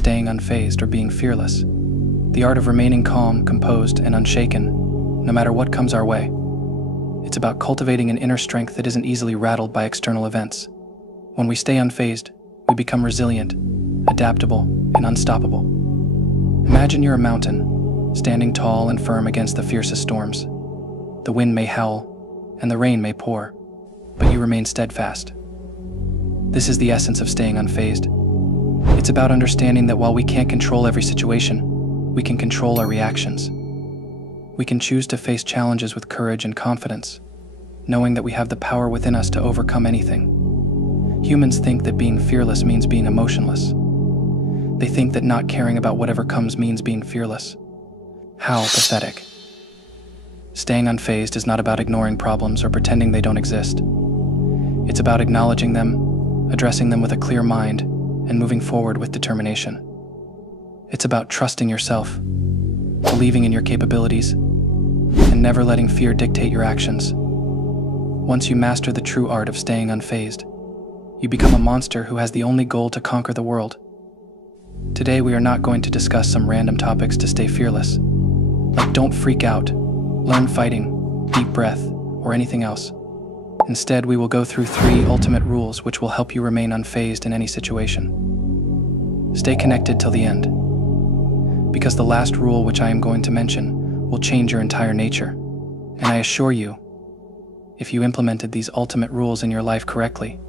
staying unfazed or being fearless. The art of remaining calm, composed, and unshaken, no matter what comes our way. It's about cultivating an inner strength that isn't easily rattled by external events. When we stay unfazed, we become resilient, adaptable, and unstoppable. Imagine you're a mountain, standing tall and firm against the fiercest storms. The wind may howl, and the rain may pour, but you remain steadfast. This is the essence of staying unfazed. It's about understanding that while we can't control every situation, we can control our reactions. We can choose to face challenges with courage and confidence, knowing that we have the power within us to overcome anything. Humans think that being fearless means being emotionless. They think that not caring about whatever comes means being fearless. How pathetic. Staying unfazed is not about ignoring problems or pretending they don't exist. It's about acknowledging them, addressing them with a clear mind, and moving forward with determination. It's about trusting yourself, believing in your capabilities, and never letting fear dictate your actions. Once you master the true art of staying unfazed, you become a monster who has the only goal to conquer the world. Today we are not going to discuss some random topics to stay fearless, like don't freak out, learn fighting, deep breath, or anything else. Instead, we will go through 3 ultimate rules which will help you remain unfazed in any situation. Stay connected till the end, because the last rule which I am going to mention will change your entire nature. And I assure you, if you implemented these ultimate rules in your life correctly,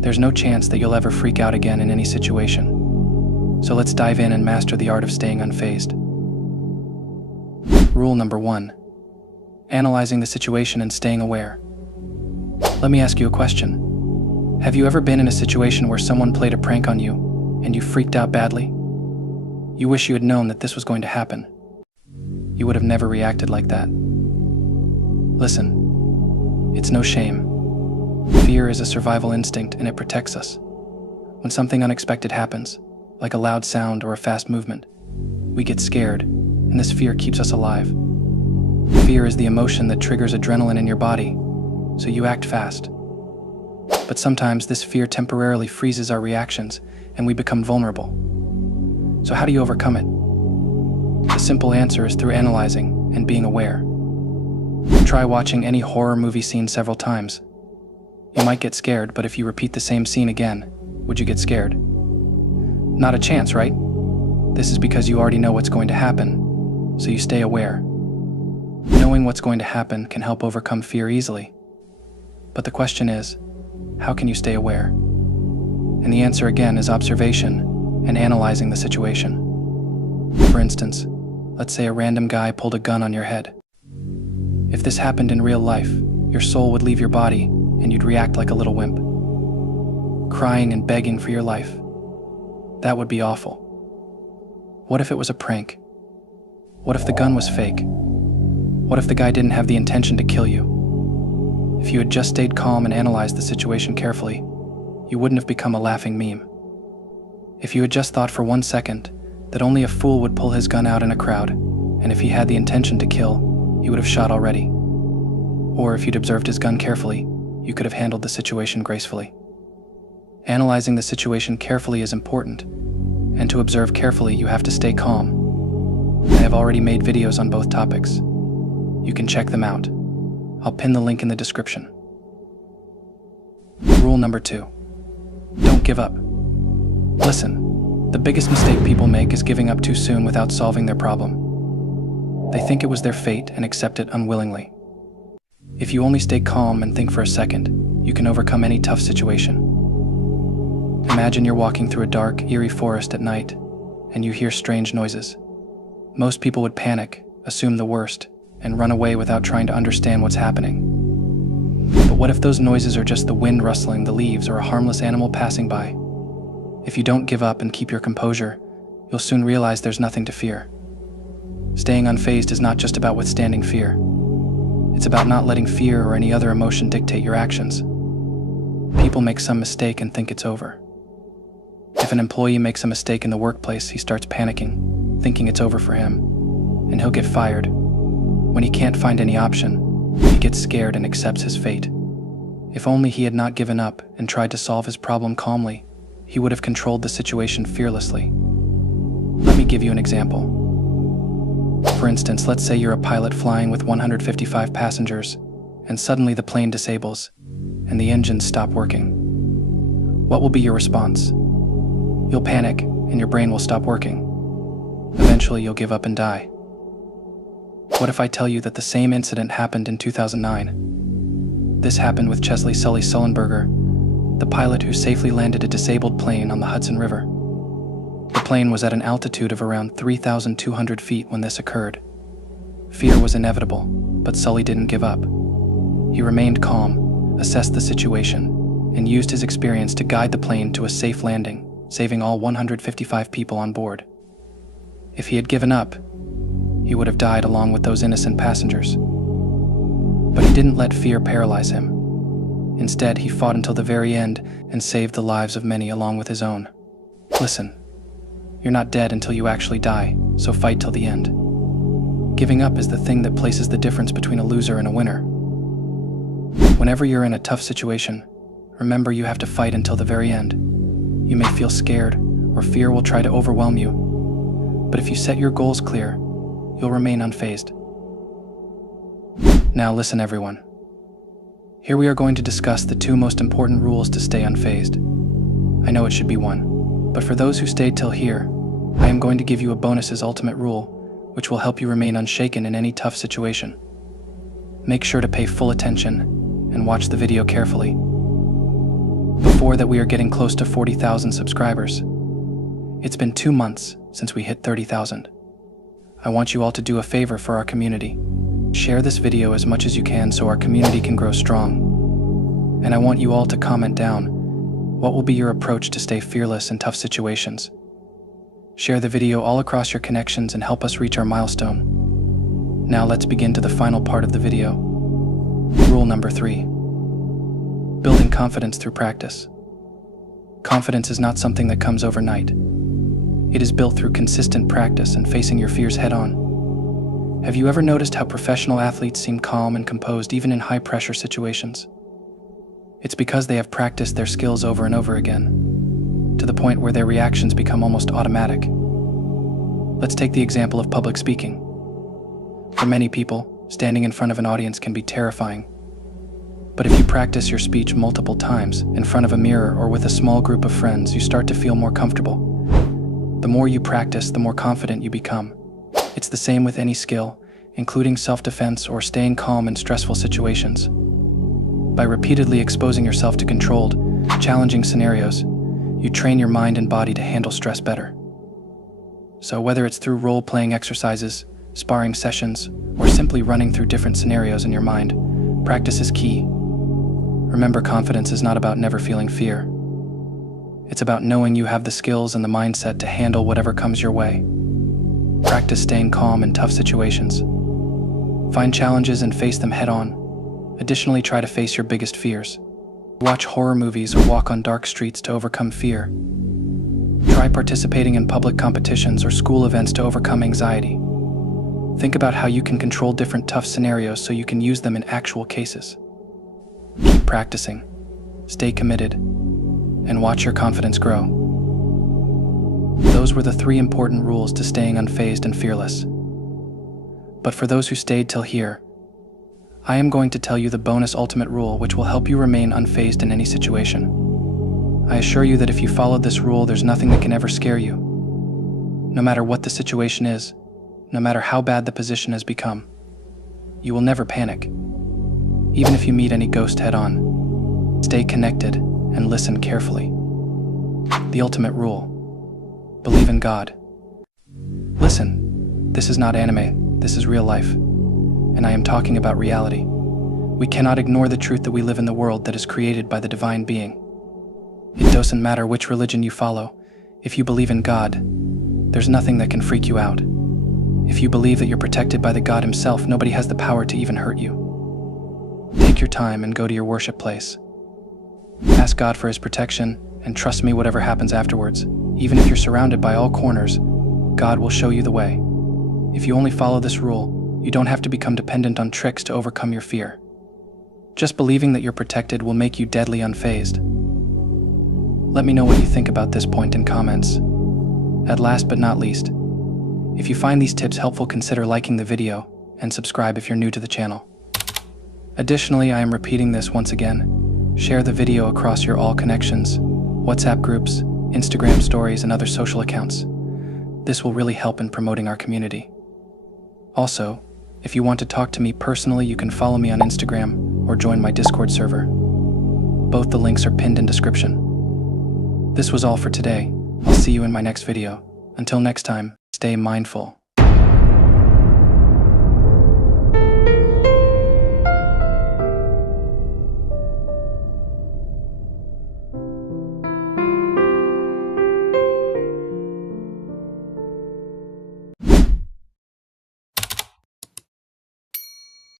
there's no chance that you'll ever freak out again in any situation. So let's dive in and master the art of staying unfazed. Rule number 1. Analyzing the situation and staying aware. Let me ask you a question. Have you ever been in a situation where someone played a prank on you and you freaked out badly? You wish you had known that this was going to happen. You would have never reacted like that. Listen, it's no shame. Fear is a survival instinct and it protects us. When something unexpected happens, like a loud sound or a fast movement, we get scared, and this fear keeps us alive. Fear is the emotion that triggers adrenaline in your body, so you act fast. But sometimes this fear temporarily freezes our reactions, and we become vulnerable. So how do you overcome it? The simple answer is through analyzing and being aware. Try watching any horror movie scene several times. You might get scared, but if you repeat the same scene again, would you get scared? Not a chance, right? This is because you already know what's going to happen, so you stay aware. Knowing what's going to happen can help overcome fear easily. But the question is, how can you stay aware? And the answer again is observation and analyzing the situation. For instance, let's say a random guy pulled a gun on your head. If this happened in real life, your soul would leave your body and you'd react like a little wimp, crying and begging for your life. That would be awful. What if it was a prank? What if the gun was fake? What if the guy didn't have the intention to kill you? If you had just stayed calm and analyzed the situation carefully, you wouldn't have become a laughing meme. If you had just thought for 1 second that only a fool would pull his gun out in a crowd, and if he had the intention to kill, he would have shot already. Or if you'd observed his gun carefully, you could have handled the situation gracefully. Analyzing the situation carefully is important, and to observe carefully, you have to stay calm. I have already made videos on both topics. You can check them out. I'll pin the link in the description. Rule number 2. Don't give up. Listen, the biggest mistake people make is giving up too soon without solving their problem. They think it was their fate and accept it unwillingly. If you only stay calm and think for a second, you can overcome any tough situation. Imagine you're walking through a dark, eerie forest at night, and you hear strange noises. Most people would panic, assume the worst, and run away without trying to understand what's happening. But what if those noises are just the wind rustling the leaves or a harmless animal passing by? If you don't give up and keep your composure, you'll soon realize there's nothing to fear. Staying unfazed is not just about withstanding fear. It's about not letting fear or any other emotion dictate your actions. People make some mistake and think it's over. If an employee makes a mistake in the workplace, he starts panicking, thinking it's over for him, and he'll get fired. When he can't find any option, he gets scared and accepts his fate. If only he had not given up and tried to solve his problem calmly, he would have controlled the situation fearlessly. Let me give you an example. For instance, let's say you're a pilot flying with 155 passengers, and suddenly the plane disables, and the engines stop working. What will be your response? You'll panic, and your brain will stop working. Eventually, you'll give up and die. What if I tell you that the same incident happened in 2009? This happened with Chesley Sully Sullenberger, the pilot who safely landed a disabled plane on the Hudson River. The plane was at an altitude of around 3,200 feet when this occurred. Fear was inevitable, but Sully didn't give up. He remained calm, assessed the situation, and used his experience to guide the plane to a safe landing, saving all 155 people on board. If he had given up, he would have died along with those innocent passengers. But he didn't let fear paralyze him. Instead, he fought until the very end and saved the lives of many along with his own. Listen, you're not dead until you actually die, so fight till the end. Giving up is the thing that places the difference between a loser and a winner. Whenever you're in a tough situation, remember you have to fight until the very end. You may feel scared, or fear will try to overwhelm you. But if you set your goals clear, you'll remain unfazed. Now listen, everyone. Here we are going to discuss the two most important rules to stay unfazed. I know it should be one, but for those who stayed till here, I am going to give you a bonus's ultimate rule, which will help you remain unshaken in any tough situation. Make sure to pay full attention and watch the video carefully. Before that, we are getting close to 40,000 subscribers. It's been 2 months since we hit 30,000. I want you all to do a favor for our community. Share this video as much as you can so our community can grow strong. And I want you all to comment down, what will be your approach to stay fearless in tough situations? Share the video all across your connections and help us reach our milestone. Now let's begin to the final part of the video. Rule number 3. Building confidence through practice. Confidence is not something that comes overnight. It is built through consistent practice and facing your fears head-on. Have you ever noticed how professional athletes seem calm and composed even in high-pressure situations? It's because they have practiced their skills over and over again, to the point where their reactions become almost automatic. Let's take the example of public speaking. For many people, standing in front of an audience can be terrifying. But if you practice your speech multiple times in front of a mirror or with a small group of friends, you start to feel more comfortable. The more you practice, the more confident you become. It's the same with any skill, including self-defense or staying calm in stressful situations. By repeatedly exposing yourself to controlled, challenging scenarios, you train your mind and body to handle stress better. So whether it's through role-playing exercises, sparring sessions, or simply running through different scenarios in your mind, practice is key. Remember, confidence is not about never feeling fear. It's about knowing you have the skills and the mindset to handle whatever comes your way. Practice staying calm in tough situations. Find challenges and face them head-on. Additionally, try to face your biggest fears. Watch horror movies or walk on dark streets to overcome fear. Try participating in public competitions or school events to overcome anxiety. Think about how you can control different tough scenarios so you can use them in actual cases. Keep practicing, stay committed, and watch your confidence grow. Those were the 3 important rules to staying unfazed and fearless. But for those who stayed till here, I am going to tell you the bonus ultimate rule which will help you remain unfazed in any situation. I assure you that if you followed this rule, there's nothing that can ever scare you. No matter what the situation is, no matter how bad the position has become, you will never panic. Even if you meet any ghost head-on, stay connected and listen carefully. The ultimate rule. Believe in God. Listen, this is not anime, this is real life. And I am talking about reality. We cannot ignore the truth that we live in the world that is created by the divine being. It doesn't matter which religion you follow. If you believe in God, there's nothing that can freak you out. If you believe that you're protected by the God himself, nobody has the power to even hurt you. Take your time and go to your worship place. Ask God for his protection, and trust me, whatever happens afterwards, even if you're surrounded by all corners, God will show you the way. If you only follow this rule, you don't have to become dependent on tricks to overcome your fear. Just believing that you're protected will make you deadly unfazed. Let me know what you think about this point in comments. At last but not least, if you find these tips helpful, consider liking the video and subscribe if you're new to the channel. Additionally, I am repeating this once again, share the video across your all connections, WhatsApp groups, Instagram stories, and other social accounts. This will really help in promoting our community. Also, if you want to talk to me personally, you can follow me on Instagram or join my Discord server. Both the links are pinned in description. This was all for today. I'll see you in my next video. Until next time, stay mindful.